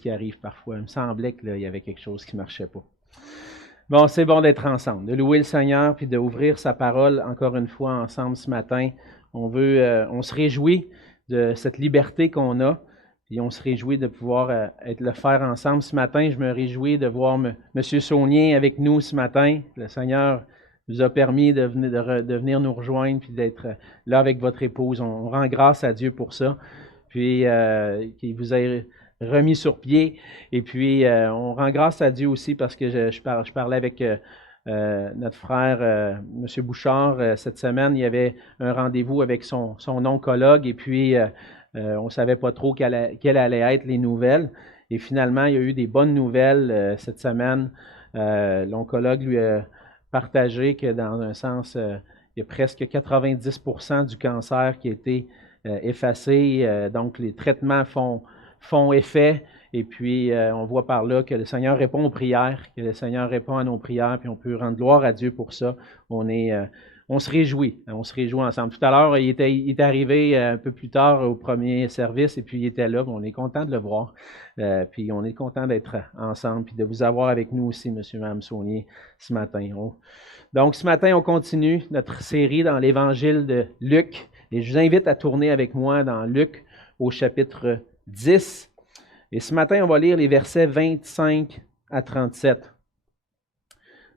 qui arrive parfois. Il me semblait qu'il y avait quelque chose qui ne marchait pas. Bon, c'est bon d'être ensemble, de louer le Seigneur puis d'ouvrir sa parole encore une fois ensemble ce matin. On se réjouit de cette liberté qu'on a, puis on se réjouit de pouvoir le faire ensemble ce matin. Je me réjouis de voir M. Saunier avec nous ce matin. Le Seigneur vous a permis de venir nous rejoindre puis d'être là avec votre épouse. On rend grâce à Dieu pour ça, puis qu'il vous ait remis sur pied. Et puis, on rend grâce à Dieu aussi parce que je parlais avec notre frère, M. Bouchard, cette semaine. Il y avait un rendez-vous avec son oncologue et puis on ne savait pas trop quelles allaient être les nouvelles. Et finalement, il y a eu des bonnes nouvelles cette semaine. L'oncologue lui a partagé que dans un sens, il y a presque 90% du cancer qui a été effacé. Donc, les traitements font effet, et puis on voit par là que le Seigneur répond aux prières, que le Seigneur répond à nos prières, puis on peut rendre gloire à Dieu pour ça. On se réjouit ensemble. Tout à l'heure, il est arrivé un peu plus tard au premier service, et puis il était là, on est content de le voir, puis on est content d'être ensemble, puis de vous avoir avec nous aussi, M. et Mme Saunier, ce matin. Donc, ce matin, on continue notre série dans l'Évangile de Luc, et je vous invite à tourner avec moi dans Luc au chapitre 10. Et ce matin, on va lire les versets 25 à 37.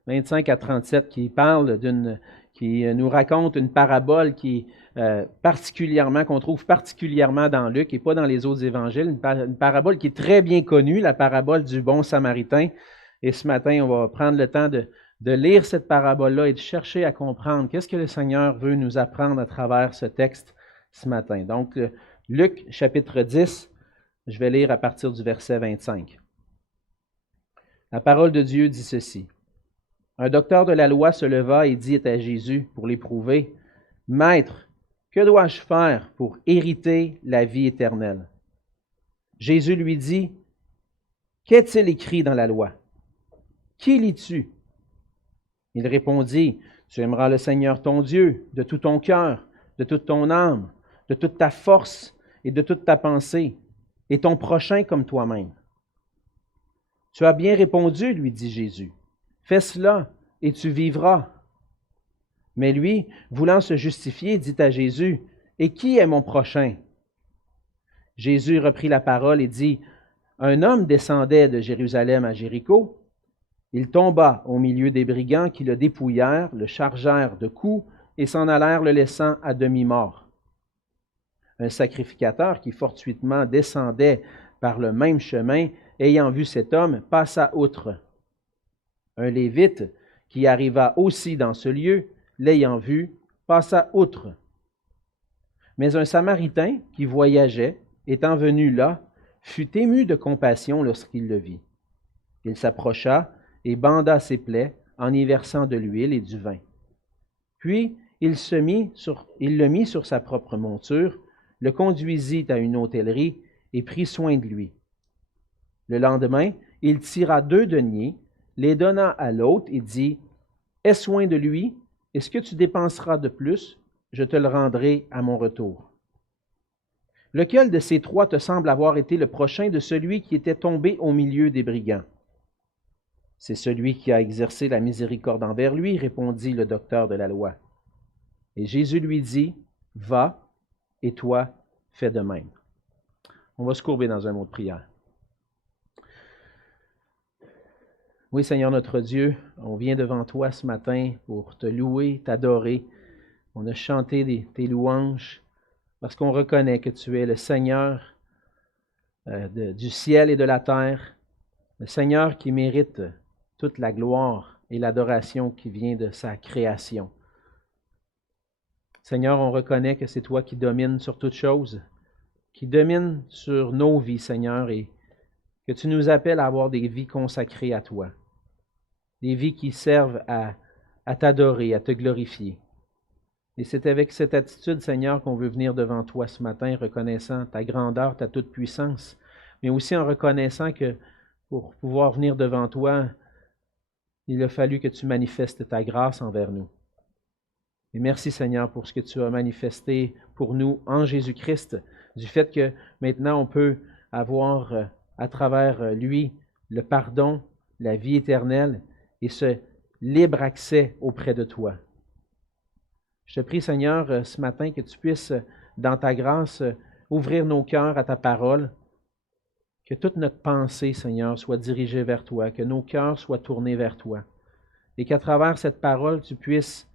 25 à 37 qui nous raconte une parabole qu'on trouve particulièrement dans Luc et pas dans les autres évangiles. Une parabole qui est très bien connue, la parabole du bon Samaritain. Et ce matin, on va prendre le temps de lire cette parabole-là et de chercher à comprendre qu'est-ce que le Seigneur veut nous apprendre à travers ce texte ce matin. Donc, Luc, chapitre 10, je vais lire à partir du verset 25. La parole de Dieu dit ceci. Un docteur de la loi se leva et dit à Jésus pour l'éprouver, « Maître, que dois-je faire pour hériter la vie éternelle? » Jésus lui dit, « Qu'est-il écrit dans la loi? Qui lis-tu? » Il répondit, « Tu aimeras le Seigneur ton Dieu de tout ton cœur, de toute ton âme, de toute ta force et de toute ta pensée, et ton prochain comme toi-même. » « Tu as bien répondu, lui dit Jésus. Fais cela et tu vivras. » Mais lui, voulant se justifier, dit à Jésus, « Et qui est mon prochain? » Jésus reprit la parole et dit, « Un homme descendait de Jérusalem à Jéricho. Il tomba au milieu des brigands qui le dépouillèrent, le chargèrent de coups et s'en allèrent le laissant à demi-mort. Un sacrificateur qui fortuitement descendait par le même chemin, ayant vu cet homme, passa outre. Un Lévite qui arriva aussi dans ce lieu, l'ayant vu, passa outre. Mais un Samaritain qui voyageait, étant venu là, fut ému de compassion lorsqu'il le vit. Il s'approcha et banda ses plaies en y versant de l'huile et du vin. Puis il le mit sur sa propre monture, le conduisit à une hôtellerie et prit soin de lui. Le lendemain, il tira 2 deniers, les donna à l'hôte et dit, « Aie soin de lui, et ce que tu dépenseras de plus, je te le rendrai à mon retour. » Lequel de ces 3 te semble avoir été le prochain de celui qui était tombé au milieu des brigands? C'est celui qui a exercé la miséricorde envers lui, répondit le docteur de la loi. Et Jésus lui dit, « Va, et toi, fais de même. » On va se courber dans un mot de prière. Oui, Seigneur notre Dieu, on vient devant toi ce matin pour te louer, t'adorer. On a chanté tes louanges parce qu'on reconnaît que tu es le Seigneur du ciel et de la terre, le Seigneur qui mérite toute la gloire et l'adoration qui vient de sa création. Seigneur, on reconnaît que c'est toi qui domines sur toutes choses, qui domine sur nos vies, Seigneur, et que tu nous appelles à avoir des vies consacrées à toi, des vies qui servent à t'adorer, à te glorifier. Et c'est avec cette attitude, Seigneur, qu'on veut venir devant toi ce matin, reconnaissant ta grandeur, ta toute-puissance, mais aussi en reconnaissant que pour pouvoir venir devant toi, il a fallu que tu manifestes ta grâce envers nous. Et merci, Seigneur, pour ce que tu as manifesté pour nous en Jésus-Christ, du fait que maintenant on peut avoir à travers lui le pardon, la vie éternelle et ce libre accès auprès de toi. Je te prie, Seigneur, ce matin, que tu puisses, dans ta grâce, ouvrir nos cœurs à ta parole, que toute notre pensée, Seigneur, soit dirigée vers toi, que nos cœurs soient tournés vers toi, et qu'à travers cette parole, tu puisses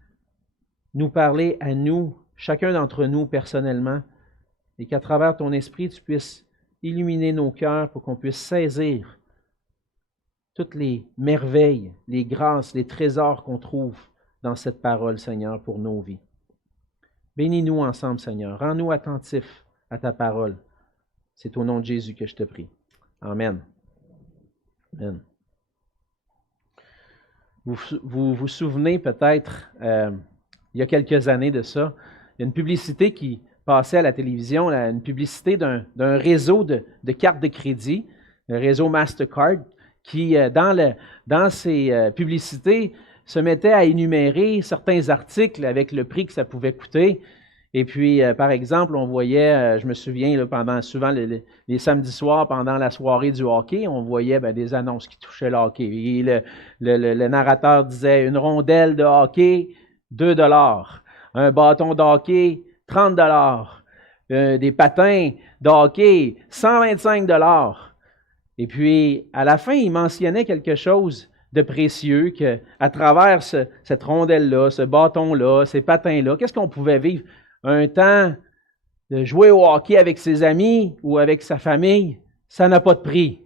nous parler à nous, chacun d'entre nous personnellement, et qu'à travers ton esprit, tu puisses illuminer nos cœurs pour qu'on puisse saisir toutes les merveilles, les grâces, les trésors qu'on trouve dans cette parole, Seigneur, pour nos vies. Bénis-nous ensemble, Seigneur. Rends-nous attentifs à ta parole. C'est au nom de Jésus que je te prie. Amen. Amen. Vous vous souvenez peut-être, il y a quelques années de ça, il y a une publicité qui passait à la télévision, une publicité d'un réseau de cartes de crédit, le réseau Mastercard, qui, dans ses publicités, se mettait à énumérer certains articles avec le prix que ça pouvait coûter. Et puis, par exemple, on voyait, je me souviens, là, pendant souvent les samedis soirs, pendant la soirée du hockey, on voyait des annonces qui touchaient le hockey. Et le narrateur disait une rondelle de hockey, 2 $. Un bâton de hockey, 30 $. Des patins de hockey, 125 $. Et puis, à la fin, il mentionnait quelque chose de précieux, qu'à travers cette rondelle-là, ce bâton-là, ces patins-là, qu'est-ce qu'on pouvait vivre? Un temps de jouer au hockey avec ses amis ou avec sa famille, ça n'a pas de prix.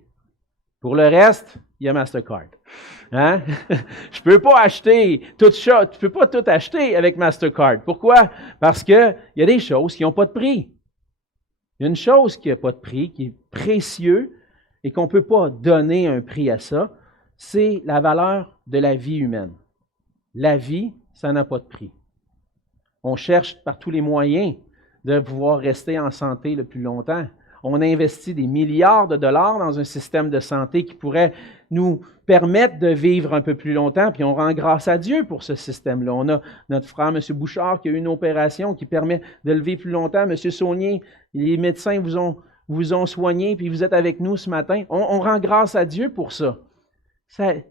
Pour le reste, il y a Mastercard. Hein? Je ne peux pas acheter tout ça, tu ne peux pas tout acheter avec Mastercard. Pourquoi? Parce qu'il y a des choses qui n'ont pas de prix. Il y a une chose qui n'a pas de prix, qui est précieux et qu'on ne peut pas donner un prix à ça, c'est la valeur de la vie humaine. La vie, ça n'a pas de prix. On cherche par tous les moyens de pouvoir rester en santé le plus longtemps. On investit des milliards de dollars dans un système de santé qui pourrait nous permettre de vivre un peu plus longtemps, puis on rend grâce à Dieu pour ce système-là. On a notre frère, M. Bouchard, qui a eu une opération qui permet de le vivre plus longtemps. M. Saunier, les médecins vous ont soigné, puis vous êtes avec nous ce matin. On rend grâce à Dieu pour ça.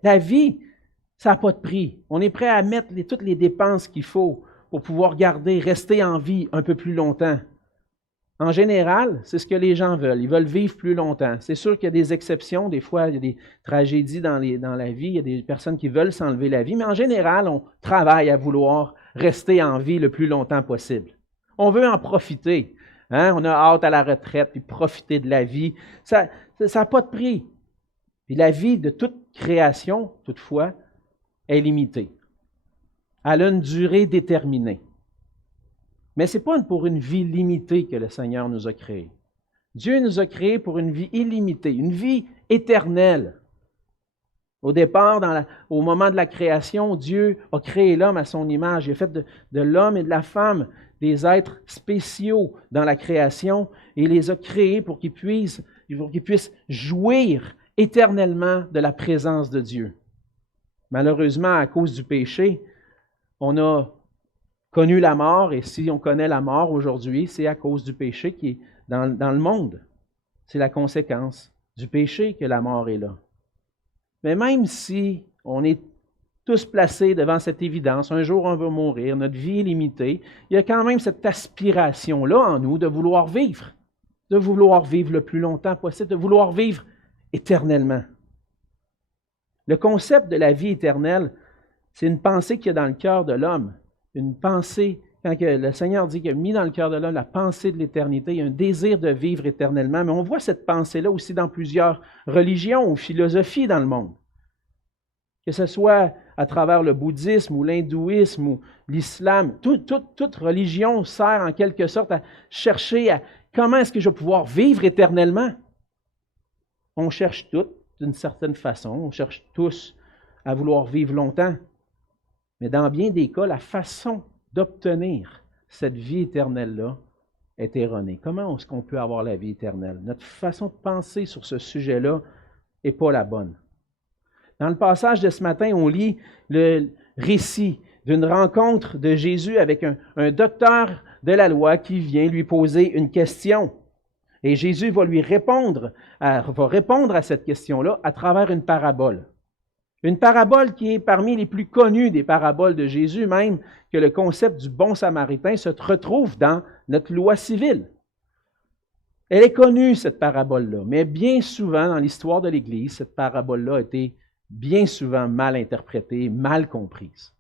La vie, ça n'a pas de prix. On est prêt à mettre toutes les dépenses qu'il faut pour pouvoir rester en vie un peu plus longtemps. En général, c'est ce que les gens veulent. Ils veulent vivre plus longtemps. C'est sûr qu'il y a des exceptions. Des fois, il y a des tragédies dans la vie. Il y a des personnes qui veulent s'enlever la vie. Mais en général, on travaille à vouloir rester en vie le plus longtemps possible. On veut en profiter. Hein? On a hâte à la retraite, puis profiter de la vie. Ça n'a pas de prix. Puis la vie de toute création, toutefois, est limitée. Elle a une durée déterminée. Mais ce n'est pas pour une vie limitée que le Seigneur nous a créés. Dieu nous a créés pour une vie illimitée, une vie éternelle. Au départ, au moment de la création, Dieu a créé l'homme à son image. Il a fait de l'homme et de la femme des êtres spéciaux dans la création et il les a créés pour qu'ils puissent jouir éternellement de la présence de Dieu. Malheureusement, à cause du péché, on a connu la mort, et si on connaît la mort aujourd'hui, c'est à cause du péché qui est dans le monde. C'est la conséquence du péché que la mort est là. Mais même si on est tous placés devant cette évidence, un jour on va mourir, notre vie est limitée, il y a quand même cette aspiration-là en nous de vouloir vivre le plus longtemps possible, de vouloir vivre éternellement. Le concept de la vie éternelle, c'est une pensée qu'il y a dans le cœur de l'homme. Une pensée, quand le Seigneur dit qu'il a mis dans le cœur de l'homme la pensée de l'éternité, il y a un désir de vivre éternellement. Mais on voit cette pensée-là aussi dans plusieurs religions ou philosophies dans le monde. Que ce soit à travers le bouddhisme ou l'hindouisme ou l'islam, toute religion sert en quelque sorte à chercher à comment est-ce que je vais pouvoir vivre éternellement. On cherche toutes d'une certaine façon, on cherche tous à vouloir vivre longtemps. Mais dans bien des cas, la façon d'obtenir cette vie éternelle-là est erronée. Comment est-ce qu'on peut avoir la vie éternelle? Notre façon de penser sur ce sujet-là n'est pas la bonne. Dans le passage de ce matin, on lit le récit d'une rencontre de Jésus avec un docteur de la loi qui vient lui poser une question. Et Jésus va répondre à cette question-là à travers une parabole. Une parabole qui est parmi les plus connues des paraboles de Jésus, même que le concept du bon samaritain se retrouve dans notre loi civile. Elle est connue, cette parabole-là, mais bien souvent dans l'histoire de l'Église, cette parabole-là a été bien souvent mal interprétée, mal comprise.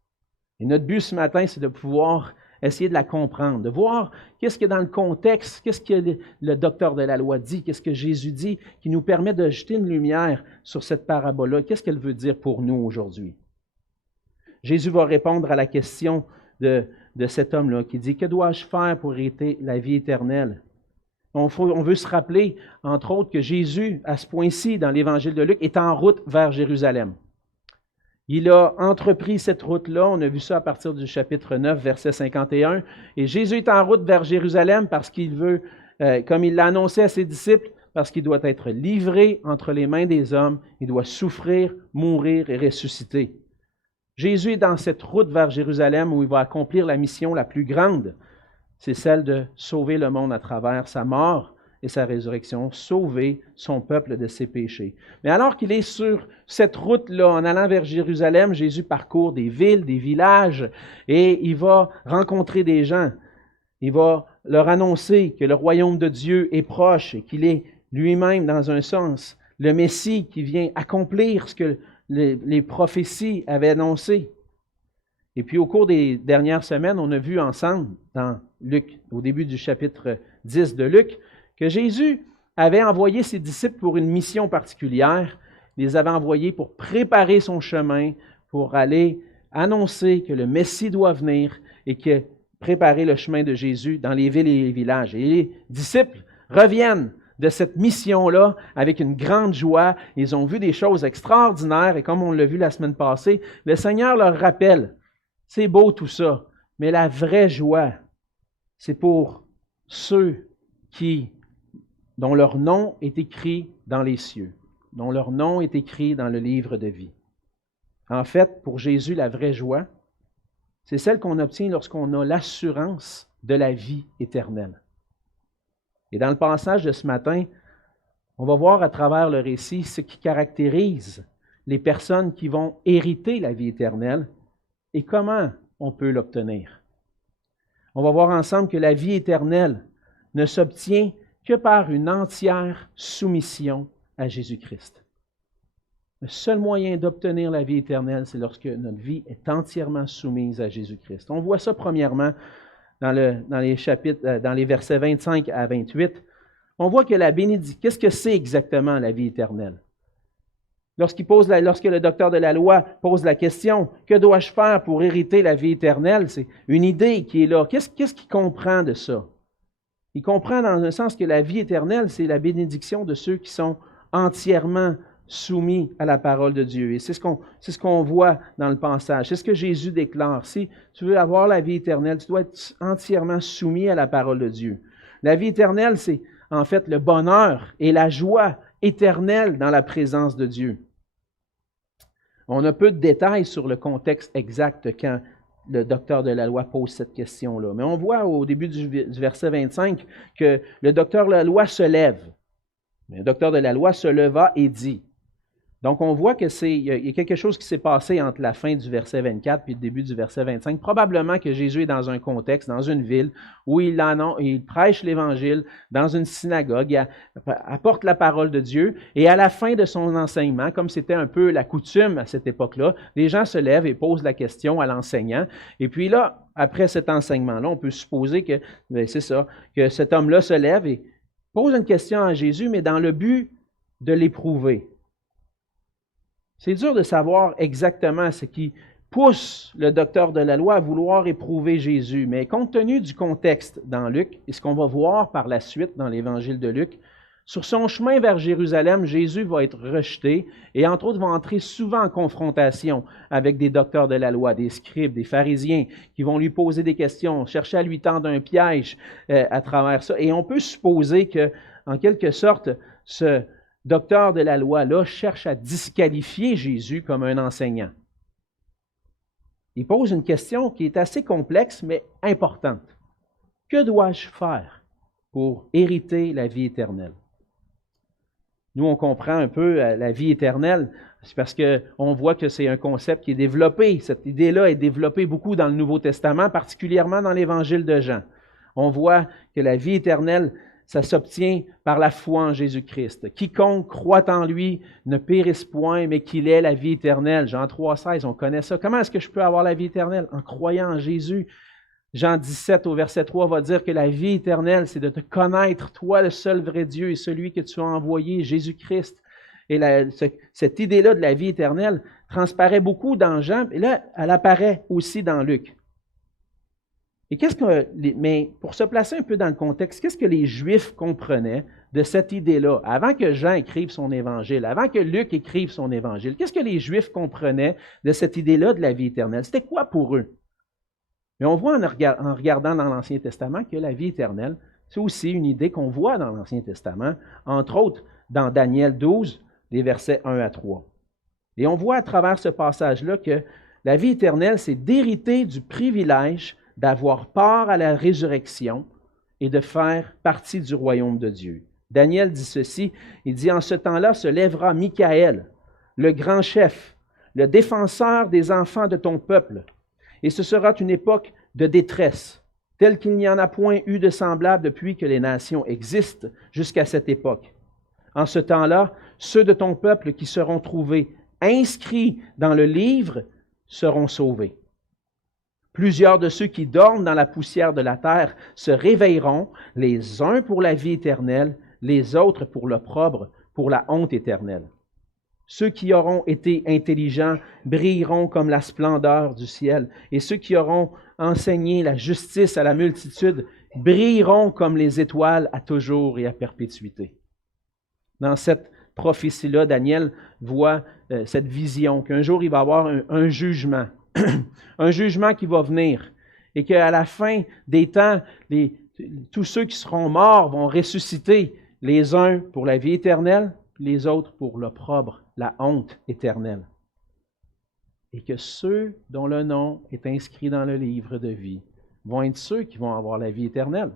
Et notre but ce matin, c'est de pouvoir essayer de la comprendre, de voir qu'est-ce qu'il y a dans le contexte, qu'est-ce que le docteur de la loi dit, qu'est-ce que Jésus dit, qui nous permet de jeter une lumière sur cette parabole-là, qu'est-ce qu'elle veut dire pour nous aujourd'hui. Jésus va répondre à la question de cet homme-là qui dit « Que dois-je faire pour hériter la vie éternelle? » On veut se rappeler, entre autres, que Jésus, à ce point-ci, dans l'Évangile de Luc, est en route vers Jérusalem. Il a entrepris cette route-là, on a vu ça à partir du chapitre 9, verset 51. Et Jésus est en route vers Jérusalem parce qu'il veut, comme il l'a annoncé à ses disciples, parce qu'il doit être livré entre les mains des hommes, il doit souffrir, mourir et ressusciter. Jésus est dans cette route vers Jérusalem où il va accomplir la mission la plus grande. C'est celle de sauver le monde à travers sa mort et sa résurrection, sauver son peuple de ses péchés. Mais alors qu'il est sur cette route-là, en allant vers Jérusalem, Jésus parcourt des villes, des villages, et il va rencontrer des gens. Il va leur annoncer que le royaume de Dieu est proche et qu'il est lui-même, dans un sens, le Messie qui vient accomplir ce que les prophéties avaient annoncé. Et puis au cours des dernières semaines, on a vu ensemble, dans Luc, au début du chapitre 10 de Luc, que Jésus avait envoyé ses disciples pour une mission particulière. Il les avait envoyés pour préparer son chemin, pour aller annoncer que le Messie doit venir et que préparer le chemin de Jésus dans les villes et les villages. Et les disciples reviennent de cette mission-là avec une grande joie. Ils ont vu des choses extraordinaires et comme on l'a vu la semaine passée, le Seigneur leur rappelle, c'est beau tout ça, mais la vraie joie, c'est pour ceux dont leur nom est écrit dans les cieux, dont leur nom est écrit dans le livre de vie. En fait, pour Jésus, la vraie joie, c'est celle qu'on obtient lorsqu'on a l'assurance de la vie éternelle. Et dans le passage de ce matin, on va voir à travers le récit ce qui caractérise les personnes qui vont hériter la vie éternelle et comment on peut l'obtenir. On va voir ensemble que la vie éternelle ne s'obtient que par une entière soumission à Jésus-Christ. Le seul moyen d'obtenir la vie éternelle, c'est lorsque notre vie est entièrement soumise à Jésus-Christ. On voit ça premièrement dans les versets 25 à 28. On voit que la bénédiction, qu'est-ce que c'est exactement la vie éternelle? Lorsque le docteur de la loi pose la question, que dois-je faire pour hériter la vie éternelle? C'est une idée qui est là. Qu'est-ce qu'il comprend de ça? Il comprend dans un sens que la vie éternelle, c'est la bénédiction de ceux qui sont entièrement soumis à la parole de Dieu. Et c'est ce qu'on voit dans le passage. C'est ce que Jésus déclare. Si tu veux avoir la vie éternelle, tu dois être entièrement soumis à la parole de Dieu. La vie éternelle, c'est en fait le bonheur et la joie éternelle dans la présence de Dieu. On a peu de détails sur le contexte exact quand le docteur de la loi pose cette question-là. Mais on voit au début du verset 25 que le docteur de la loi se lève. Le docteur de la loi se leva et dit. Donc on voit qu'il y a quelque chose qui s'est passé entre la fin du verset 24 et le début du verset 25. Probablement que Jésus est dans un contexte, dans une ville, où il prêche l'Évangile, dans une synagogue, il apporte la parole de Dieu, et à la fin de son enseignement, comme c'était un peu la coutume à cette époque-là, les gens se lèvent et posent la question à l'enseignant. Et puis là, après cet enseignement-là, on peut supposer que cet homme-là se lève et pose une question à Jésus, mais dans le but de l'éprouver. C'est dur de savoir exactement ce qui pousse le docteur de la loi à vouloir éprouver Jésus, mais compte tenu du contexte dans Luc, et ce qu'on va voir par la suite dans l'Évangile de Luc, sur son chemin vers Jérusalem, Jésus va être rejeté et entre autres va entrer souvent en confrontation avec des docteurs de la loi, des scribes, des pharisiens qui vont lui poser des questions, chercher à lui tendre un piège à travers ça. Et on peut supposer que, en quelque sorte, ce docteur de la loi-là cherche à disqualifier Jésus comme un enseignant. Il pose une question qui est assez complexe, mais importante. Que dois-je faire pour hériter la vie éternelle. Nous, on comprend un peu la vie éternelle, c'est parce qu'on voit que c'est un concept qui est développé. Cette idée-là est développée beaucoup dans le Nouveau Testament, particulièrement dans l'Évangile de Jean. On voit que la vie éternelle, ça s'obtient par la foi en Jésus-Christ. Quiconque croit en lui ne périsse point, mais qu'il ait la vie éternelle. Jean 3,16, on connaît ça. Comment est-ce que je peux avoir la vie éternelle? En croyant en Jésus. Jean 17 au verset 3 va dire que la vie éternelle, c'est de te connaître, toi le seul vrai Dieu et celui que tu as envoyé, Jésus-Christ. Et cette idée-là de la vie éternelle transparaît beaucoup dans Jean, et là, elle apparaît aussi dans Luc. Et mais pour se placer un peu dans le contexte, qu'est-ce que les Juifs comprenaient de cette idée-là? Avant que Jean écrive son évangile, avant que Luc écrive son évangile, qu'est-ce que les Juifs comprenaient de cette idée-là de la vie éternelle? C'était quoi pour eux? Mais on voit en regardant dans l'Ancien Testament que la vie éternelle, c'est aussi une idée qu'on voit dans l'Ancien Testament, entre autres dans Daniel 12, les versets 1 à 3. Et on voit à travers ce passage-là que la vie éternelle, c'est d'hériter du privilège d'avoir part à la résurrection et de faire partie du royaume de Dieu. Daniel dit ceci, il dit « En ce temps-là se lèvera Michaël, le grand chef, le défenseur des enfants de ton peuple, et ce sera une époque de détresse, telle qu'il n'y en a point eu de semblable depuis que les nations existent jusqu'à cette époque. En ce temps-là, ceux de ton peuple qui seront trouvés inscrits dans le livre seront sauvés. Plusieurs de ceux qui dorment dans la poussière de la terre se réveilleront, les uns pour la vie éternelle, les autres pour l'opprobre, pour la honte éternelle. Ceux qui auront été intelligents brilleront comme la splendeur du ciel, et ceux qui auront enseigné la justice à la multitude brilleront comme les étoiles à toujours et à perpétuité. » Dans cette prophétie-là, Daniel voit cette vision qu'un jour il va y avoir un jugement, un jugement qui va venir, et qu'à la fin des temps, tous ceux qui seront morts vont ressusciter, les uns pour la vie éternelle, les autres pour l'opprobre, la honte éternelle. Et que ceux dont le nom est inscrit dans le livre de vie vont être ceux qui vont avoir la vie éternelle.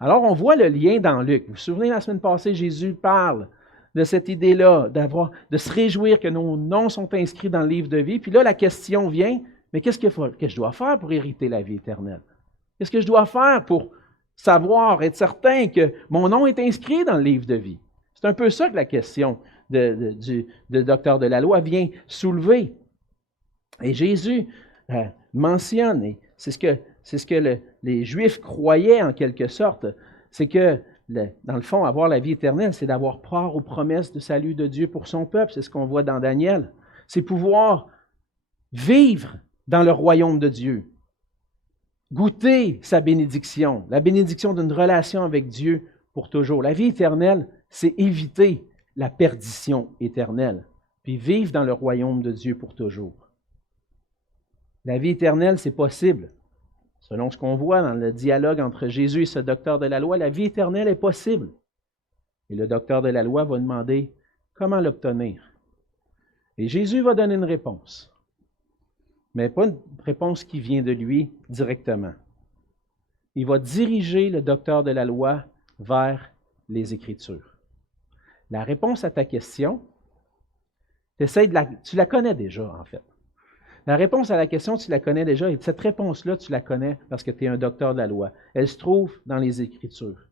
Alors, on voit le lien dans Luc. Vous vous souvenez, la semaine passée, Jésus parle de cette idée-là, de se réjouir que nos noms sont inscrits dans le livre de vie. Puis là, la question vient, mais qu'est-ce que je dois faire pour hériter la vie éternelle? Qu'est-ce que je dois faire pour savoir, être certain que mon nom est inscrit dans le livre de vie? C'est un peu ça que la question du docteur de la loi vient soulever. Et Jésus mentionne, et c'est ce que les Juifs croyaient en quelque sorte, c'est que, dans le fond, avoir la vie éternelle, c'est d'avoir part aux promesses de salut de Dieu pour son peuple. C'est ce qu'on voit dans Daniel. C'est pouvoir vivre dans le royaume de Dieu, goûter sa bénédiction, la bénédiction d'une relation avec Dieu pour toujours. La vie éternelle, c'est éviter la perdition éternelle, puis vivre dans le royaume de Dieu pour toujours. La vie éternelle, c'est possible. Selon ce qu'on voit dans le dialogue entre Jésus et ce docteur de la loi, la vie éternelle est possible. Et le docteur de la loi va demander comment l'obtenir. Et Jésus va donner une réponse, mais pas une réponse qui vient de lui directement. Il va diriger le docteur de la loi vers les Écritures. La réponse à ta question, tu la connais déjà en fait. La réponse à la question, tu la connais déjà, et cette réponse-là, tu la connais parce que tu es un docteur de la loi. Elle se trouve dans les Écritures.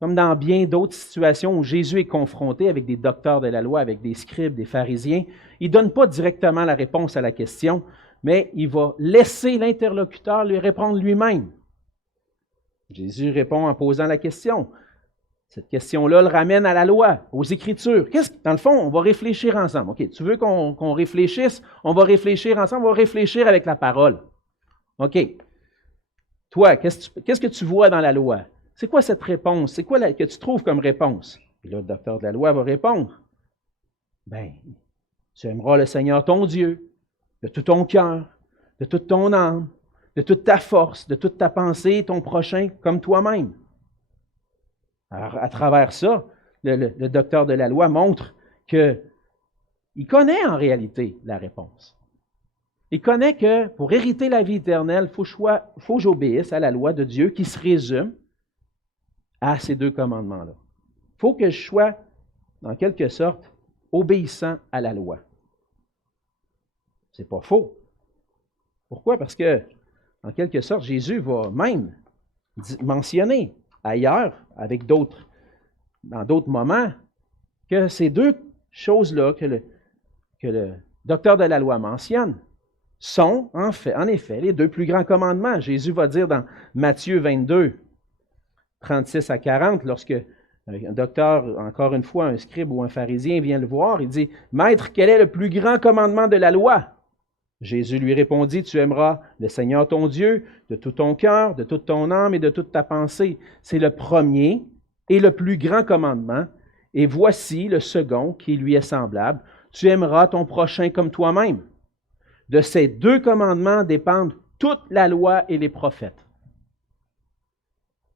Comme dans bien d'autres situations où Jésus est confronté avec des docteurs de la loi, avec des scribes, des pharisiens, il ne donne pas directement la réponse à la question, mais il va laisser l'interlocuteur lui répondre lui-même. Jésus répond en posant la question. Cette question-là le ramène à la loi, aux Écritures. Dans le fond, on va réfléchir ensemble. OK, tu veux qu'on réfléchisse? On va réfléchir ensemble, on va réfléchir avec la parole. OK. Toi, qu'est-ce que tu vois dans la loi? C'est quoi cette réponse? C'est quoi que tu trouves comme réponse? Et là, le docteur de la loi va répondre. Bien, tu aimeras le Seigneur ton Dieu de tout ton cœur, de toute ton âme, de toute ta force, de toute ta pensée, ton prochain comme toi-même. Alors, à travers ça, le docteur de la loi montre qu'il connaît en réalité la réponse. Il connaît que pour hériter la vie éternelle, il faut que j'obéisse à la loi de Dieu qui se résume à ces deux commandements-là. Il faut que je sois, en quelque sorte, obéissant à la loi. C'est pas faux. Pourquoi? Parce que, en quelque sorte, Jésus va même mentionner ailleurs, avec d'autres, dans d'autres moments, que ces deux choses-là que le docteur de la loi mentionne sont, en effet, les deux plus grands commandements. Jésus va dire dans Matthieu 22, 36 à 40, lorsque un docteur, encore une fois, un scribe ou un pharisien vient le voir, il dit, « Maître, quel est le plus grand commandement de la loi? » Jésus lui répondit, « Tu aimeras le Seigneur ton Dieu de tout ton cœur, de toute ton âme et de toute ta pensée. » C'est le premier et le plus grand commandement. Et voici le second qui lui est semblable. « Tu aimeras ton prochain comme toi-même. » De ces deux commandements dépendent toute la loi et les prophètes.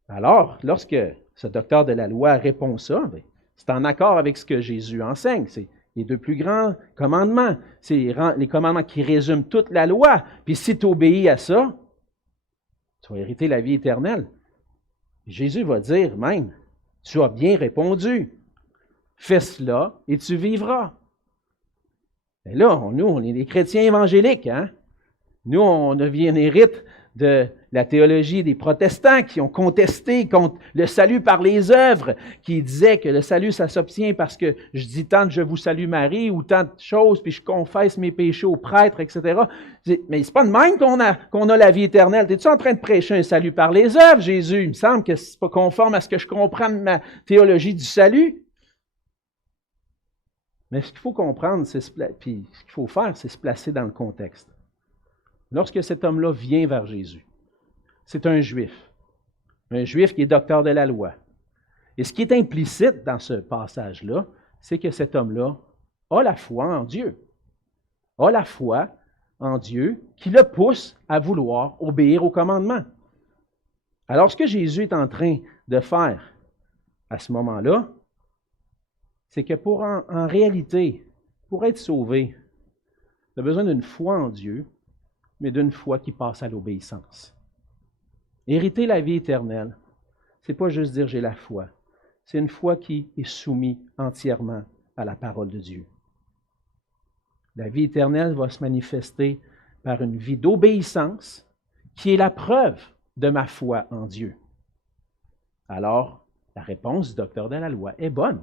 Alors, lorsque ce docteur de la loi répond ça, c'est en accord avec ce que Jésus enseigne. C'est les deux plus grands commandements. C'est les commandements qui résument toute la loi. Puis si tu obéis à ça, tu vas hériter la vie éternelle. Jésus va dire même, tu as bien répondu. Fais cela et tu vivras. Et là, nous, on est des chrétiens évangéliques. Hein? Nous, on hérite de la théologie des protestants qui ont contesté contre le salut par les œuvres, qui disaient que le salut, ça s'obtient parce que je dis tant de je vous salue Marie ou tant de choses, puis je confesse mes péchés au prêtre, etc. Mais c'est pas de même qu'on a la vie éternelle. Es-tu en train de prêcher un salut par les œuvres, Jésus? Il me semble que c'est pas conforme à ce que je comprends de ma théologie du salut. Mais ce qu'il faut comprendre, puis ce qu'il faut faire, c'est se placer dans le contexte. Lorsque cet homme-là vient vers Jésus, c'est un juif qui est docteur de la loi. Et ce qui est implicite dans ce passage-là, c'est que cet homme-là a la foi en Dieu. A la foi en Dieu qui le pousse à vouloir obéir au commandement. Alors, ce que Jésus est en train de faire à ce moment-là, c'est que en réalité, pour être sauvé, tu as besoin d'une foi en Dieu, mais d'une foi qui passe à l'obéissance. Hériter la vie éternelle, c'est pas juste dire j'ai la foi, c'est une foi qui est soumise entièrement à la parole de Dieu. La vie éternelle va se manifester par une vie d'obéissance qui est la preuve de ma foi en Dieu. Alors, la réponse du docteur de la loi est bonne.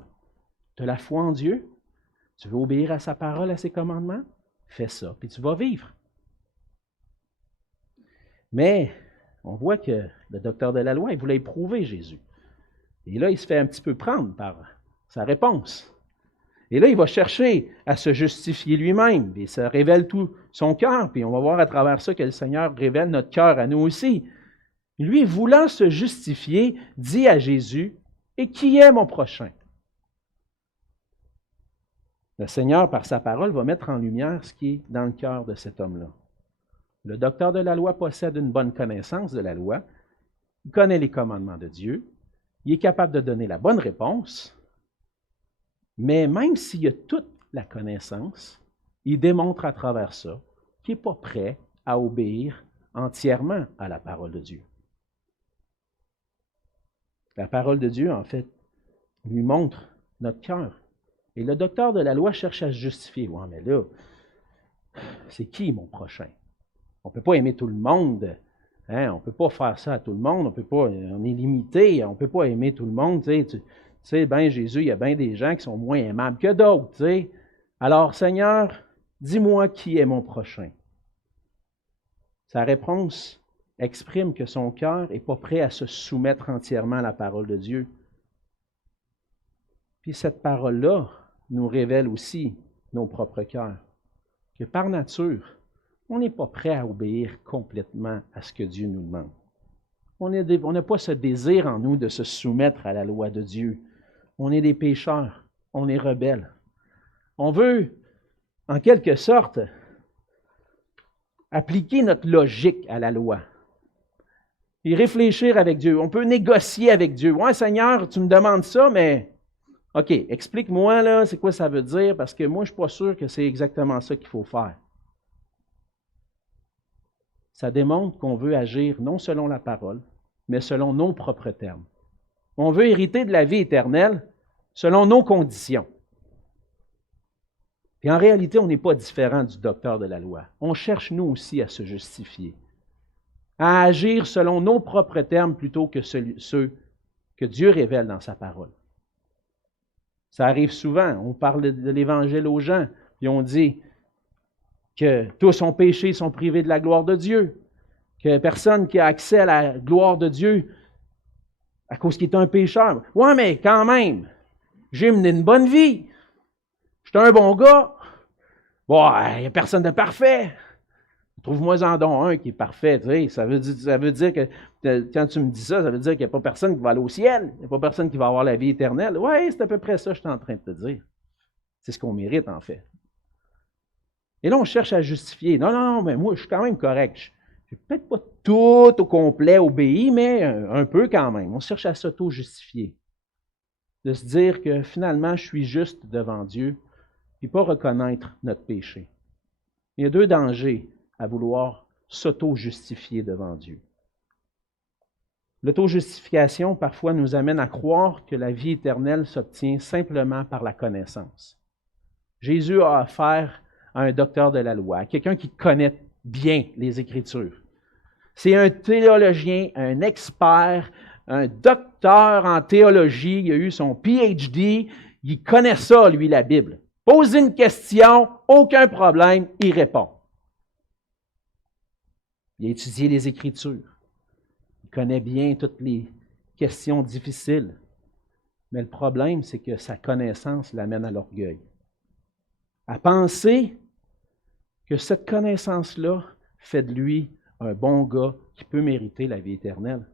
Tu as la foi en Dieu? Tu veux obéir à sa parole, à ses commandements? Fais ça, puis tu vas vivre. Mais on voit que le docteur de la loi, il voulait éprouver Jésus. Et là, il se fait un petit peu prendre par sa réponse. Et là, il va chercher à se justifier lui-même. Et ça révèle tout son cœur. Puis on va voir à travers ça que le Seigneur révèle notre cœur à nous aussi. Lui, voulant se justifier, dit à Jésus, « Et qui est mon prochain? » Le Seigneur, par sa parole, va mettre en lumière ce qui est dans le cœur de cet homme-là. Le docteur de la loi possède une bonne connaissance de la loi. Il connaît les commandements de Dieu. Il est capable de donner la bonne réponse. Mais même s'il a toute la connaissance, il démontre à travers ça qu'il n'est pas prêt à obéir entièrement à la parole de Dieu. La parole de Dieu, en fait, lui montre notre cœur. Et le docteur de la loi cherche à se justifier. « Ouais, mais là, c'est qui mon prochain? On ne peut pas aimer tout le monde. Hein? On ne peut pas faire ça à tout le monde. On est limité. On ne peut pas aimer tout le monde. Tu sais, ben Jésus, il y a bien des gens qui sont moins aimables que d'autres. Tu sais. Alors, Seigneur, dis-moi qui est mon prochain. » Sa réponse exprime que son cœur n'est pas prêt à se soumettre entièrement à la parole de Dieu. Puis cette parole-là nous révèle aussi nos propres cœurs. Que par nature, on n'est pas prêt à obéir complètement à ce que Dieu nous demande. On n'a pas ce désir en nous de se soumettre à la loi de Dieu. On est des pécheurs, on est rebelles. On veut, en quelque sorte, appliquer notre logique à la loi. Et réfléchir avec Dieu. On peut négocier avec Dieu. « Ouais, Seigneur, tu me demandes ça, mais OK, explique-moi, là, c'est quoi ça veut dire, parce que moi, je ne suis pas sûr que c'est exactement ça qu'il faut faire. » Ça démontre qu'on veut agir non selon la parole, mais selon nos propres termes. On veut hériter de la vie éternelle selon nos conditions. Et en réalité, on n'est pas différent du docteur de la loi. On cherche, nous aussi, à se justifier, à agir selon nos propres termes plutôt que ceux que Dieu révèle dans sa parole. Ça arrive souvent. On parle de l'Évangile aux gens, puis on dit que tous ont péché, sont privés de la gloire de Dieu, que personne qui a accès à la gloire de Dieu à cause qu'il est un pécheur. Ouais, mais quand même, j'ai mené une bonne vie. J'étais un bon gars. Bon, il n'y a personne de parfait. Trouve-moi-en donc un qui est parfait. Tu sais. Ça veut dire que, quand tu me dis ça, ça veut dire qu'il n'y a pas personne qui va aller au ciel. Il n'y a pas personne qui va avoir la vie éternelle. Oui, c'est à peu près ça que je suis en train de te dire. C'est ce qu'on mérite, en fait. Et là, on cherche à justifier. Non, mais moi, je suis quand même correct. Je n'ai peut-être pas tout au complet obéi, mais un peu quand même. On cherche à s'auto-justifier. De se dire que finalement, je suis juste devant Dieu, puis pas reconnaître notre péché. Il y a deux dangers à vouloir s'auto-justifier devant Dieu. L'auto-justification, parfois, nous amène à croire que la vie éternelle s'obtient simplement par la connaissance. Jésus a affaire à un docteur de la loi, à quelqu'un qui connaît bien les Écritures. C'est un théologien, un expert, un docteur en théologie, il a eu son PhD, il connaît ça, lui, la Bible. Pose une question, aucun problème, il répond. Il a étudié les Écritures. Il connaît bien toutes les questions difficiles. Mais le problème, c'est que sa connaissance l'amène à l'orgueil. À penser que cette connaissance-là fait de lui un bon gars qui peut mériter la vie éternelle,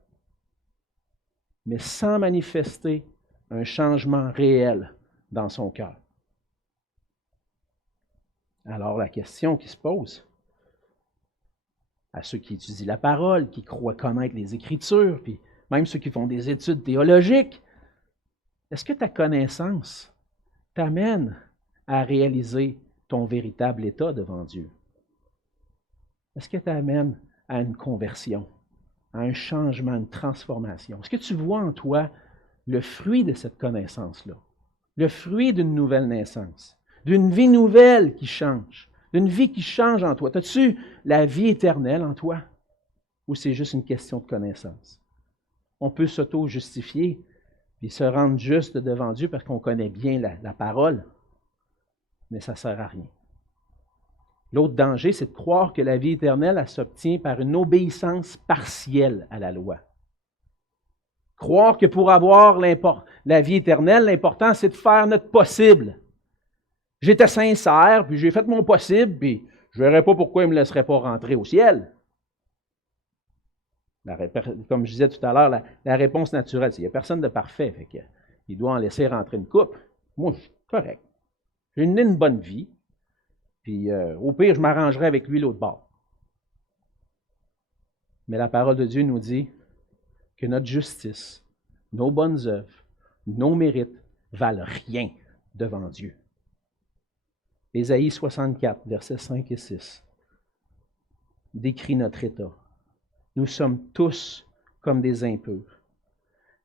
mais sans manifester un changement réel dans son cœur. Alors la question qui se pose à ceux qui étudient la parole, qui croient connaître les Écritures, puis même ceux qui font des études théologiques, est-ce que ta connaissance t'amène à réaliser ton véritable état devant Dieu? Est-ce que t'amène à une conversion, à un changement, une transformation? Est-ce que tu vois en toi le fruit de cette connaissance-là? Le fruit d'une nouvelle naissance, d'une vie nouvelle qui change, d'une vie qui change en toi. As-tu la vie éternelle en toi? Ou c'est juste une question de connaissance? On peut s'auto-justifier et se rendre juste devant Dieu parce qu'on connaît bien la parole, mais ça ne sert à rien. L'autre danger, c'est de croire que la vie éternelle, elle s'obtient par une obéissance partielle à la loi. Croire que pour avoir la vie éternelle, l'important, c'est de faire notre possible. J'étais sincère, puis j'ai fait mon possible, puis je ne verrais pas pourquoi il ne me laisserait pas rentrer au ciel. Comme je disais tout à l'heure, la réponse naturelle, c'est qu'il n'y a personne de parfait, fait qu'il doit en laisser rentrer une couple. Moi, je suis correct. J'ai une bonne vie. Puis au pire, je m'arrangerai avec lui l'autre bord. Mais la parole de Dieu nous dit que notre justice, nos bonnes œuvres, nos mérites valent rien devant Dieu. Ésaïe 64, versets 5 et 6 décrit notre état. Nous sommes tous comme des impurs,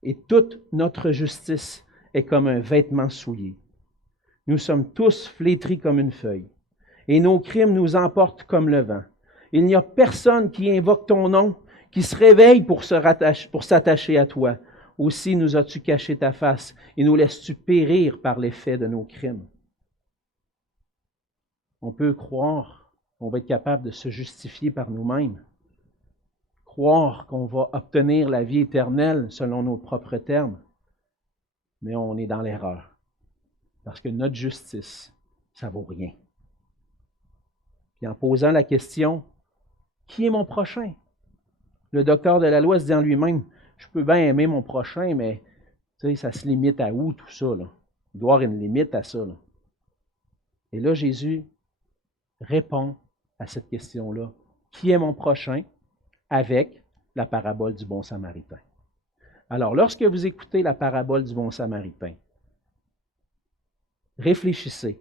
et toute notre justice est comme un vêtement souillé. Nous sommes tous flétris comme une feuille, et nos crimes nous emportent comme le vent. Il n'y a personne qui invoque ton nom, qui se réveille pour s'attacher à toi. Aussi nous as-tu caché ta face, et nous laisses-tu périr par l'effet de nos crimes. On peut croire qu'on va être capable de se justifier par nous-mêmes, croire qu'on va obtenir la vie éternelle selon nos propres termes, mais on est dans l'erreur, parce que notre justice, ça vaut rien. Puis en posant la question, qui est mon prochain? Le docteur de la loi se dit en lui-même, je peux bien aimer mon prochain, mais tu sais, ça se limite à où tout ça? Là? Il doit y avoir une limite à ça. Là. Et là, Jésus répond à cette question-là. Qui est mon prochain? Avec la parabole du bon samaritain. Alors, lorsque vous écoutez la parabole du bon samaritain, réfléchissez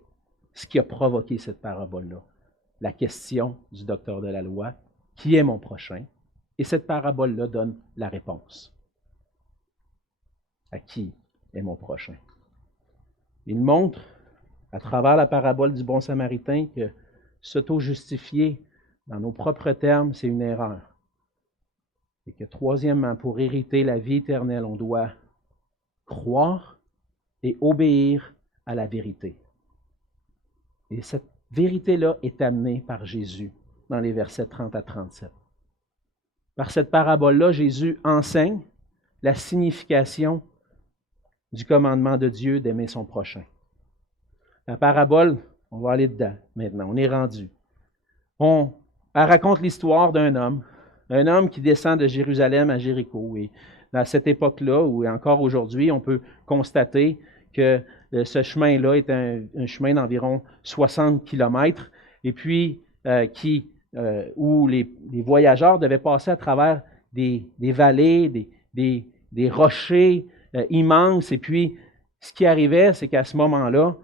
ce qui a provoqué cette parabole-là. La question du docteur de la loi, qui est mon prochain? Et cette parabole-là donne la réponse. à qui est mon prochain. Il montre, à travers la parabole du bon samaritain, que s'auto-justifier dans nos propres termes, c'est une erreur. Et que troisièmement, pour hériter la vie éternelle, on doit croire et obéir à la vérité. Et cette vérité-là est amenée par Jésus dans les versets 30 à 37. Par cette parabole-là, Jésus enseigne la signification du commandement de Dieu d'aimer son prochain. La parabole, on va aller dedans maintenant, on est rendu. Elle raconte l'histoire d'un homme qui descend de Jérusalem à Jéricho. Et dans cette époque-là, ou encore aujourd'hui, on peut constater que ce chemin-là est un chemin d'environ 60 kilomètres, et puis où les voyageurs devaient passer à travers des vallées, des rochers immenses. Et puis, ce qui arrivait, c'est qu'à ce moment-là,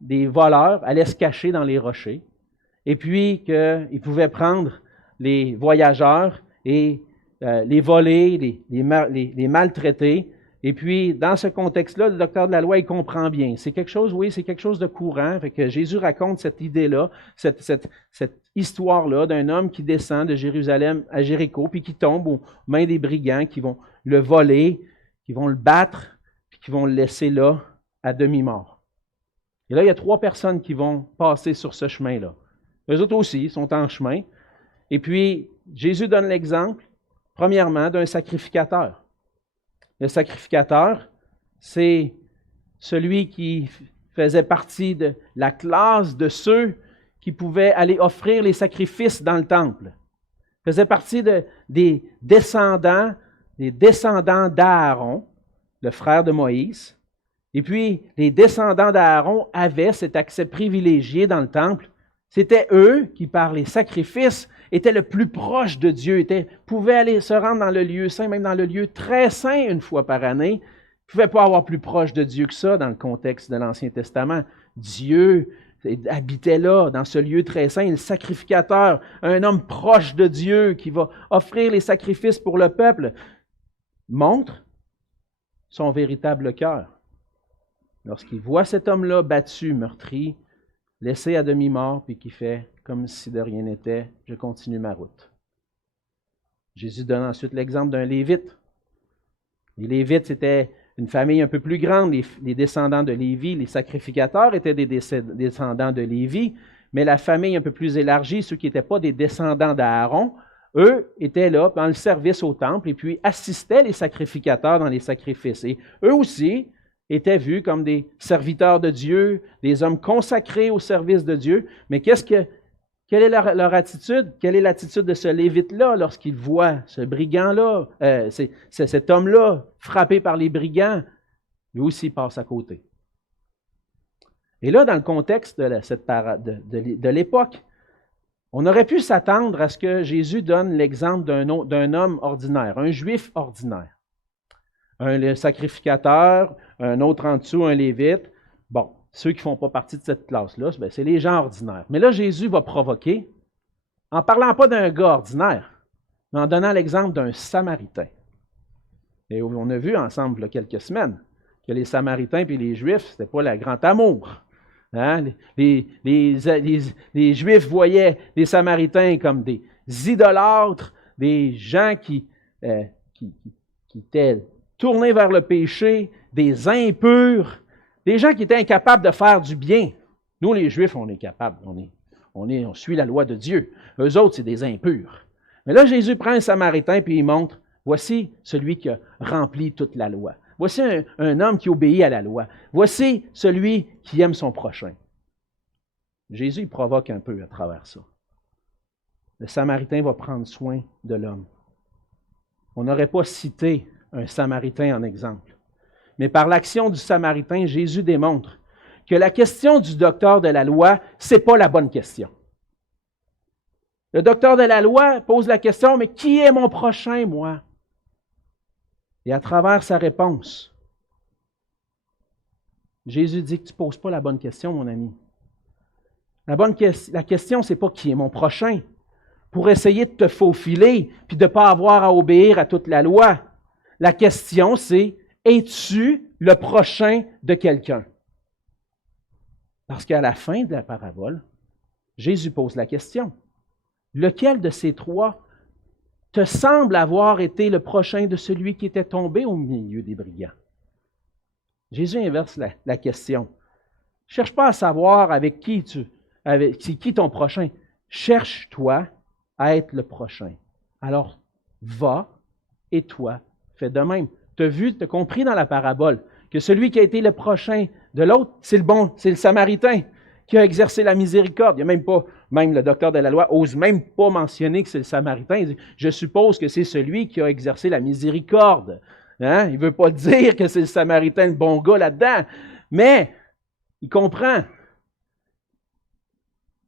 des voleurs allaient se cacher dans les rochers, et puis qu'ils pouvaient prendre les voyageurs et les voler, les maltraiter. Et puis, dans ce contexte-là, le docteur de la loi, il comprend bien. C'est quelque chose, oui, c'est quelque chose de courant. Fait que Jésus raconte cette idée-là, cette histoire-là d'un homme qui descend de Jérusalem à Jéricho, puis qui tombe aux mains des brigands qui vont le voler, qui vont le battre, puis qui vont le laisser là, à demi-mort. Et là, il y a 3 personnes qui vont passer sur ce chemin-là. Eux autres aussi sont en chemin. Et puis, Jésus donne l'exemple, premièrement, d'un sacrificateur. Le sacrificateur, c'est celui qui faisait partie de la classe de ceux qui pouvaient aller offrir les sacrifices dans le temple. Il faisait partie des descendants d'Aaron, le frère de Moïse. Et puis, les descendants d'Aaron avaient cet accès privilégié dans le temple. C'était eux qui, par les sacrifices, étaient le plus proche de Dieu, pouvaient aller se rendre dans le lieu saint, même dans le lieu très saint une fois par année. Ils ne pouvaient pas avoir plus proche de Dieu que ça dans le contexte de l'Ancien Testament. Dieu habitait là, dans ce lieu très saint, le sacrificateur, un homme proche de Dieu qui va offrir les sacrifices pour le peuple, montre son véritable cœur. Lorsqu'il voit cet homme-là battu, meurtri, laissé à demi-mort, puis qui fait comme si de rien n'était, je continue ma route. Jésus donne ensuite l'exemple d'un Lévite. Les Lévites, c'était une famille un peu plus grande. Les descendants de Lévi, les sacrificateurs, étaient des descendants de Lévi, mais la famille un peu plus élargie, ceux qui n'étaient pas des descendants d'Aaron, eux étaient là dans le service au temple et puis assistaient les sacrificateurs dans les sacrifices. Et eux aussi étaient vus comme des serviteurs de Dieu, des hommes consacrés au service de Dieu. Mais quelle est leur attitude? Quelle est l'attitude de ce Lévite-là lorsqu'il voit ce brigand-là, cet homme-là frappé par les brigands? Lui aussi passe à côté. Et là, dans le contexte de l'époque, on aurait pu s'attendre à ce que Jésus donne l'exemple d'un homme ordinaire, un juif ordinaire. Un sacrificateur, un autre en dessous, un Lévite. Bon, ceux qui ne font pas partie de cette classe-là, c'est les gens ordinaires. Mais là, Jésus va provoquer, en ne parlant pas d'un gars ordinaire, mais en donnant l'exemple d'un Samaritain. Et on a vu ensemble il y a quelques semaines que les Samaritains et les Juifs, ce n'était pas le grand amour. Hein? Les Juifs voyaient les Samaritains comme des idolâtres, des gens qui étaient tournés vers le péché, des impurs, des gens qui étaient incapables de faire du bien. Nous, les Juifs, on est capables, on suit la loi de Dieu. Eux autres, c'est des impurs. Mais là, Jésus prend un Samaritain et il montre, voici celui qui a rempli toute la loi. Voici un homme qui obéit à la loi. Voici celui qui aime son prochain. Jésus provoque un peu à travers ça. Le Samaritain va prendre soin de l'homme. On n'aurait pas cité un Samaritain en exemple. Mais par l'action du Samaritain, Jésus démontre que la question du docteur de la loi, ce n'est pas la bonne question. Le docteur de la loi pose la question, mais qui est mon prochain, moi? Et à travers sa réponse, Jésus dit que tu ne poses pas la bonne question, mon ami. La question, ce n'est pas qui est mon prochain, pour essayer de te faufiler puis de ne pas avoir à obéir à toute la loi. La question, c'est es-tu le prochain de quelqu'un? Parce qu'à la fin de la parabole, Jésus pose la question. Lequel de ces trois te semble avoir été le prochain de celui qui était tombé au milieu des brigands? Jésus inverse la question. Cherche pas à savoir avec qui c'est qui ton prochain. Cherche-toi à être le prochain. Alors, va et toi, fais de même. Tu as compris dans la parabole que celui qui a été le prochain de l'autre, c'est le Samaritain qui a exercé la miséricorde. Il n'y a même le docteur de la loi n'ose même pas mentionner que c'est le Samaritain. Il dit, je suppose que c'est celui qui a exercé la miséricorde. Hein? Il ne veut pas dire que c'est le Samaritain, le bon gars là-dedans, mais il comprend.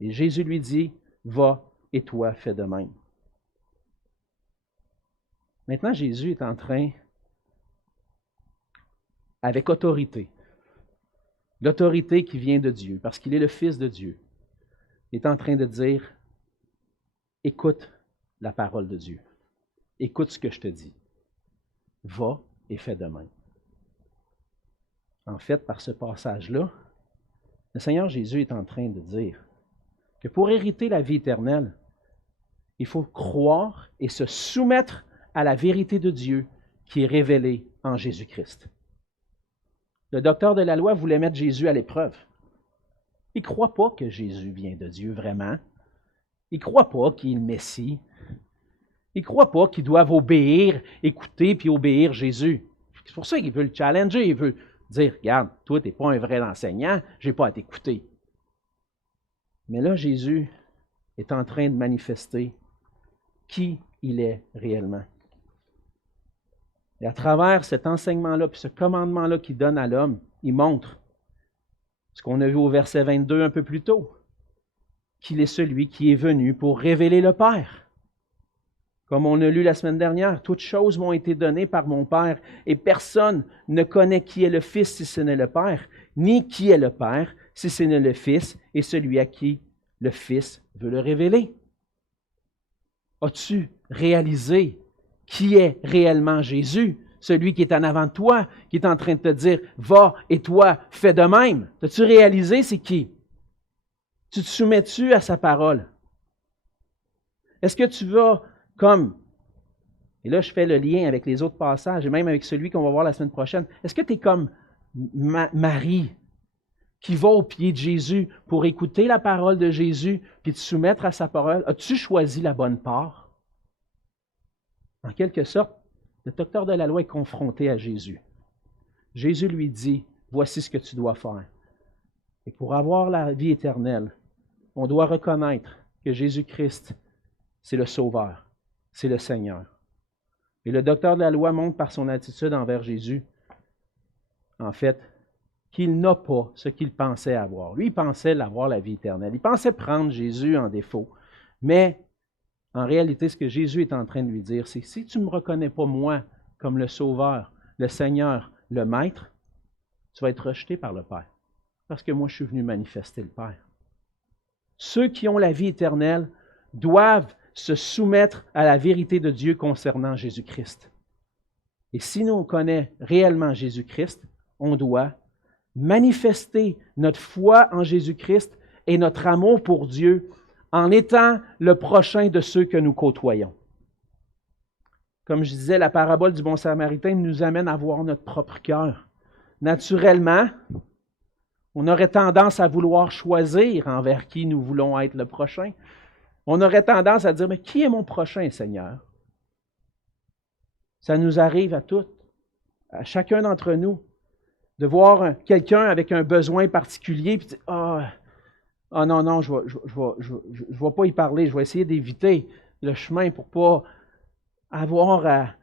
Et Jésus lui dit, va et toi, fais de même. Maintenant, Jésus est en train, avec autorité, l'autorité qui vient de Dieu, parce qu'il est le Fils de Dieu, il est en train de dire, écoute la parole de Dieu. Écoute ce que je te dis. Va et fais de même. En fait, par ce passage-là, le Seigneur Jésus est en train de dire que pour hériter la vie éternelle, il faut croire et se soumettre à la vérité de Dieu qui est révélée en Jésus-Christ. Le docteur de la loi voulait mettre Jésus à l'épreuve. Il ne croit pas que Jésus vient de Dieu vraiment. Il ne croit pas qu'il est le Messie. Il ne croit pas qu'ils doivent obéir, écouter puis obéir Jésus. C'est pour ça qu'il veut le challenger. Il veut dire, regarde, toi, tu n'es pas un vrai enseignant, je n'ai pas à t'écouter. Mais là, Jésus est en train de manifester qui il est réellement. Et à travers cet enseignement-là, puis ce commandement-là qu'il donne à l'homme, il montre ce qu'on a vu au verset 22 un peu plus tôt, qu'il est celui qui est venu pour révéler le Père. Comme on a lu la semaine dernière, toutes choses m'ont été données par mon Père, et personne ne connaît qui est le Fils si ce n'est le Père, ni qui est le Père si ce n'est le Fils, et celui à qui le Fils veut le révéler. As-tu réalisé qui est réellement Jésus, celui qui est en avant de toi, qui est en train de te dire « Va et toi, fais de même ». As-tu réalisé c'est qui? Tu te soumets-tu à sa parole? Est-ce que tu vas comme, et là je fais le lien avec les autres passages et même avec celui qu'on va voir la semaine prochaine, est-ce que tu es comme Marie qui va au pied de Jésus pour écouter la parole de Jésus puis te soumettre à sa parole? As-tu choisi la bonne part? En quelque sorte, le docteur de la loi est confronté à Jésus. Jésus lui dit, voici ce que tu dois faire. Et pour avoir la vie éternelle, on doit reconnaître que Jésus-Christ, c'est le Sauveur, c'est le Seigneur. Et le docteur de la loi montre par son attitude envers Jésus, en fait, qu'il n'a pas ce qu'il pensait avoir. Lui, il pensait avoir la vie éternelle. Il pensait prendre Jésus en défaut. Mais en réalité, ce que Jésus est en train de lui dire, c'est si tu ne me reconnais pas moi comme le Sauveur, le Seigneur, le Maître, tu vas être rejeté par le Père. Parce que moi, je suis venu manifester le Père. Ceux qui ont la vie éternelle doivent se soumettre à la vérité de Dieu concernant Jésus-Christ. Et si nous on connaît réellement Jésus-Christ, on doit manifester notre foi en Jésus-Christ et notre amour pour Dieu en étant le prochain de ceux que nous côtoyons. Comme je disais, la parabole du bon Samaritain nous amène à voir notre propre cœur. Naturellement, on aurait tendance à vouloir choisir envers qui nous voulons être le prochain. On aurait tendance à dire, mais qui est mon prochain, Seigneur? Ça nous arrive à toutes, à chacun d'entre nous, de voir quelqu'un avec un besoin particulier, puis dire, non, je ne vais pas y parler, je vais essayer d'éviter le chemin pour ne pas avoir à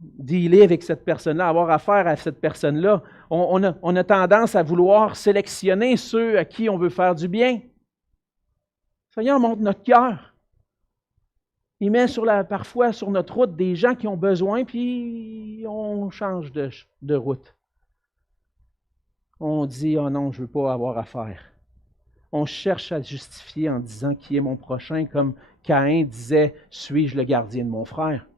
dealer avec cette personne-là, avoir affaire à cette personne-là. On a tendance à vouloir sélectionner ceux à qui on veut faire du bien. Seigneur, montre notre cœur. Il met parfois sur notre route des gens qui ont besoin, puis on change de route. On dit, oh non, je ne veux pas avoir affaire. On cherche à justifier en disant qui est mon prochain, comme Caïn disait, suis-je le gardien de mon frère?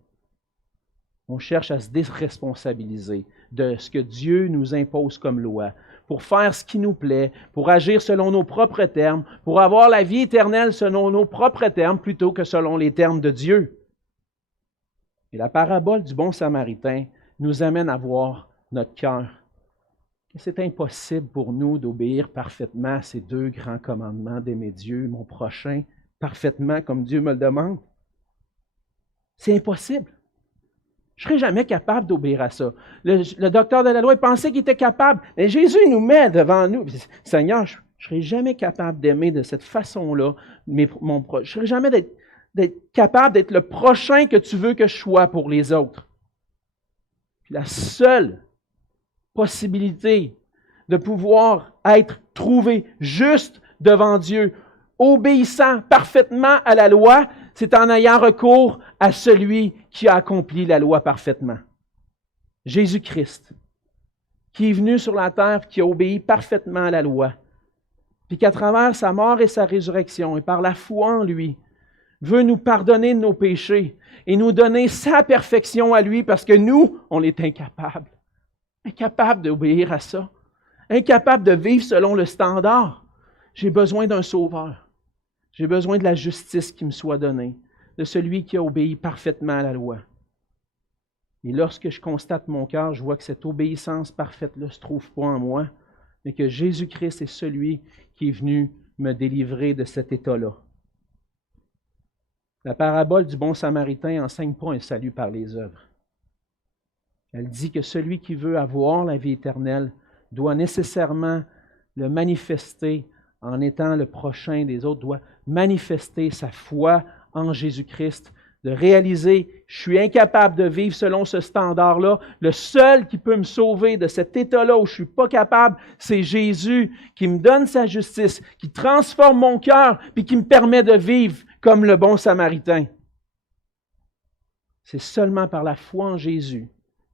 On cherche à se déresponsabiliser de ce que Dieu nous impose comme loi, pour faire ce qui nous plaît, pour agir selon nos propres termes, pour avoir la vie éternelle selon nos propres termes plutôt que selon les termes de Dieu. Et la parabole du bon Samaritain nous amène à voir notre cœur. C'est impossible pour nous d'obéir parfaitement à ces deux grands commandements d'aimer Dieu, mon prochain, parfaitement comme Dieu me le demande. C'est impossible. Je ne serais jamais capable d'obéir à ça. Le docteur de la loi pensait qu'il était capable. Mais Jésus nous met devant nous. Seigneur, je ne serais jamais capable d'aimer de cette façon-là mon proche. Je ne serais jamais d'être capable d'être le prochain que tu veux que je sois pour les autres. Puis la seule possibilité de pouvoir être trouvé juste devant Dieu, obéissant parfaitement à la loi, c'est en ayant recours à celui qui a accompli la loi parfaitement. Jésus-Christ, qui est venu sur la terre, qui a obéi parfaitement à la loi, puis qu'à travers sa mort et sa résurrection, et par la foi en lui, veut nous pardonner de nos péchés et nous donner sa perfection à lui, parce que nous, on est incapables. Incapable d'obéir à ça, incapable de vivre selon le standard. J'ai besoin d'un sauveur. J'ai besoin de la justice qui me soit donnée, de celui qui a obéi parfaitement à la loi. Et lorsque je constate mon cœur, je vois que cette obéissance parfaite-là ne se trouve pas en moi, mais que Jésus-Christ est celui qui est venu me délivrer de cet état-là. La parabole du bon Samaritain n'enseigne pas un salut par les œuvres. Elle dit que celui qui veut avoir la vie éternelle doit nécessairement le manifester en étant le prochain des autres, doit manifester sa foi en Jésus-Christ, de réaliser, je suis incapable de vivre selon ce standard-là. Le seul qui peut me sauver de cet état-là où je ne suis pas capable, c'est Jésus qui me donne sa justice, qui transforme mon cœur, puis qui me permet de vivre comme le bon Samaritain. C'est seulement par la foi en Jésus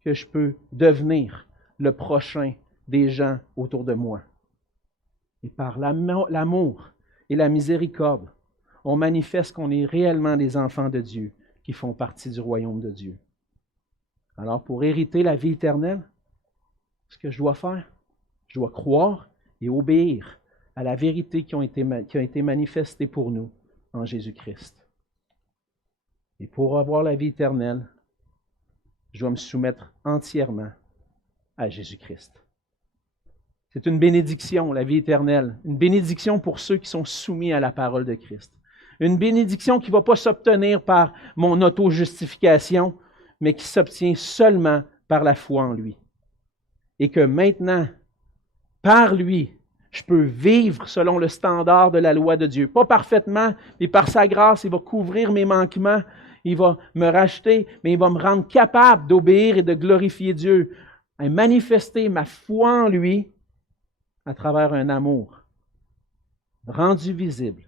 que je peux devenir le prochain des gens autour de moi. Et par l'amour et la miséricorde, on manifeste qu'on est réellement des enfants de Dieu qui font partie du royaume de Dieu. Alors, pour hériter la vie éternelle, ce que je dois faire, je dois croire et obéir à la vérité qui a été manifestée pour nous en Jésus-Christ. Et pour avoir la vie éternelle, je dois me soumettre entièrement à Jésus-Christ. C'est une bénédiction, la vie éternelle. Une bénédiction pour ceux qui sont soumis à la parole de Christ. Une bénédiction qui ne va pas s'obtenir par mon auto-justification, mais qui s'obtient seulement par la foi en lui. Et que maintenant, par lui, je peux vivre selon le standard de la loi de Dieu. Pas parfaitement, mais par sa grâce, il va couvrir mes manquements. Il va me racheter, mais il va me rendre capable d'obéir et de glorifier Dieu, et manifester ma foi en lui à travers un amour rendu visible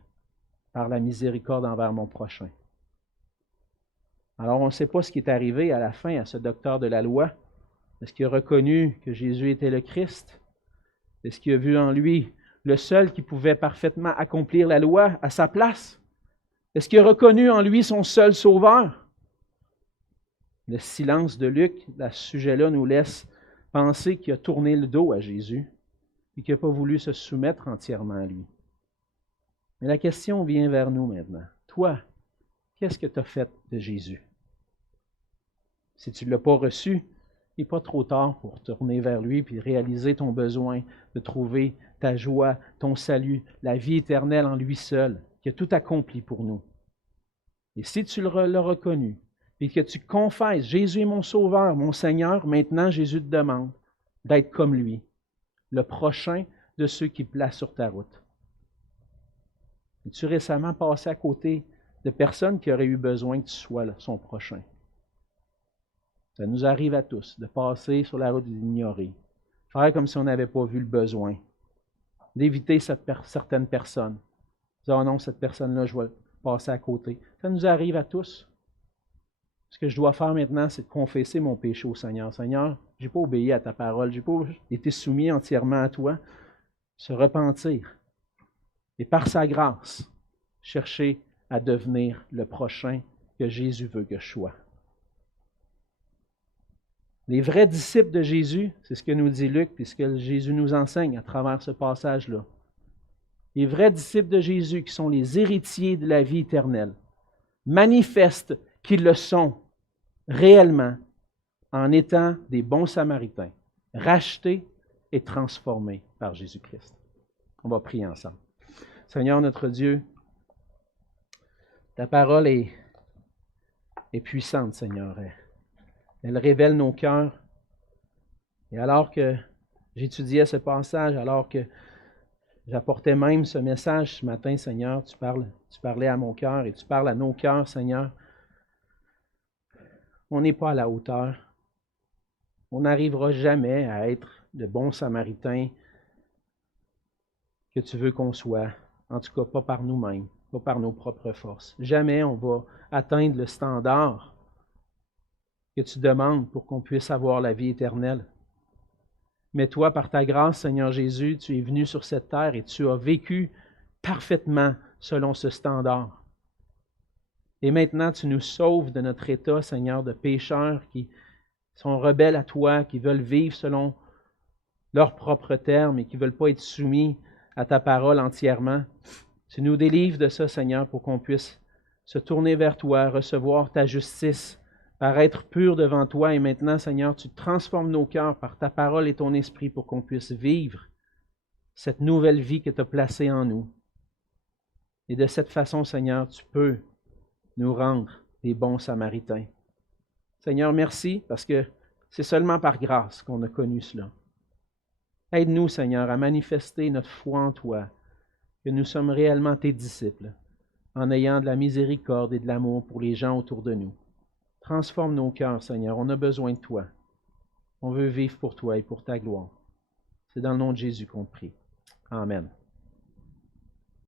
par la miséricorde envers mon prochain. Alors, on ne sait pas ce qui est arrivé à la fin à ce docteur de la loi. Est-ce qu'il a reconnu que Jésus était le Christ? Est-ce qu'il a vu en lui le seul qui pouvait parfaitement accomplir la loi à sa place? Est-ce qu'il a reconnu en lui son seul sauveur? Le silence de Luc à ce sujet-là nous laisse penser qu'il a tourné le dos à Jésus et qu'il n'a pas voulu se soumettre entièrement à lui. Mais la question vient vers nous maintenant. Toi, qu'est-ce que tu as fait de Jésus? Si tu ne l'as pas reçu, il n'est pas trop tard pour tourner vers lui et réaliser ton besoin de trouver ta joie, ton salut, la vie éternelle en lui seul, qui a tout accompli pour nous. Et si tu l'as reconnu et que tu confesses, Jésus est mon Sauveur, mon Seigneur, maintenant Jésus te demande d'être comme lui, le prochain de ceux qui placent sur ta route. Es-tu récemment passé à côté de personnes qui auraient eu besoin que tu sois là, son prochain? Ça nous arrive à tous de passer sur la route et d'ignorer, faire comme si on n'avait pas vu le besoin, d'éviter certaines personnes. Dire, oh non, cette personne-là, je vais passer à côté. Ça nous arrive à tous. Ce que je dois faire maintenant, c'est de confesser mon péché au Seigneur. Seigneur, je n'ai pas obéi à ta parole, je n'ai pas été soumis entièrement à toi. Se repentir. Et par sa grâce, chercher à devenir le prochain que Jésus veut que je sois. Les vrais disciples de Jésus, c'est ce que nous dit Luc, puis ce que Jésus nous enseigne à travers ce passage-là. Les vrais disciples de Jésus, qui sont les héritiers de la vie éternelle, manifestent qu'ils le sont réellement en étant des bons Samaritains, rachetés et transformés par Jésus-Christ. On va prier ensemble. Seigneur notre Dieu, ta parole est puissante, Seigneur. Elle révèle nos cœurs. Et alors que j'étudiais ce passage, alors que j'apportais même ce message ce matin, Seigneur, tu parlais à mon cœur et tu parles à nos cœurs, Seigneur. On n'est pas à la hauteur. On n'arrivera jamais à être le bon Samaritain que tu veux qu'on soit. En tout cas, pas par nous-mêmes, pas par nos propres forces. Jamais on va atteindre le standard que tu demandes pour qu'on puisse avoir la vie éternelle. Mais toi, par ta grâce, Seigneur Jésus, tu es venu sur cette terre et tu as vécu parfaitement selon ce standard. Et maintenant, tu nous sauves de notre état, Seigneur, de pécheurs qui sont rebelles à toi, qui veulent vivre selon leurs propres termes et qui ne veulent pas être soumis à ta parole entièrement. Tu nous délivres de ça, Seigneur, pour qu'on puisse se tourner vers toi, recevoir ta justice, paraître pur devant toi. Et maintenant, Seigneur, tu transformes nos cœurs par ta parole et ton esprit pour qu'on puisse vivre cette nouvelle vie que tu as placée en nous. Et de cette façon, Seigneur, tu peux nous rendre des bons Samaritains. Seigneur, merci parce que c'est seulement par grâce qu'on a connu cela. Aide-nous, Seigneur, à manifester notre foi en toi, que nous sommes réellement tes disciples, en ayant de la miséricorde et de l'amour pour les gens autour de nous. Transforme nos cœurs, Seigneur. On a besoin de toi. On veut vivre pour toi et pour ta gloire. C'est dans le nom de Jésus qu'on te prie. Amen.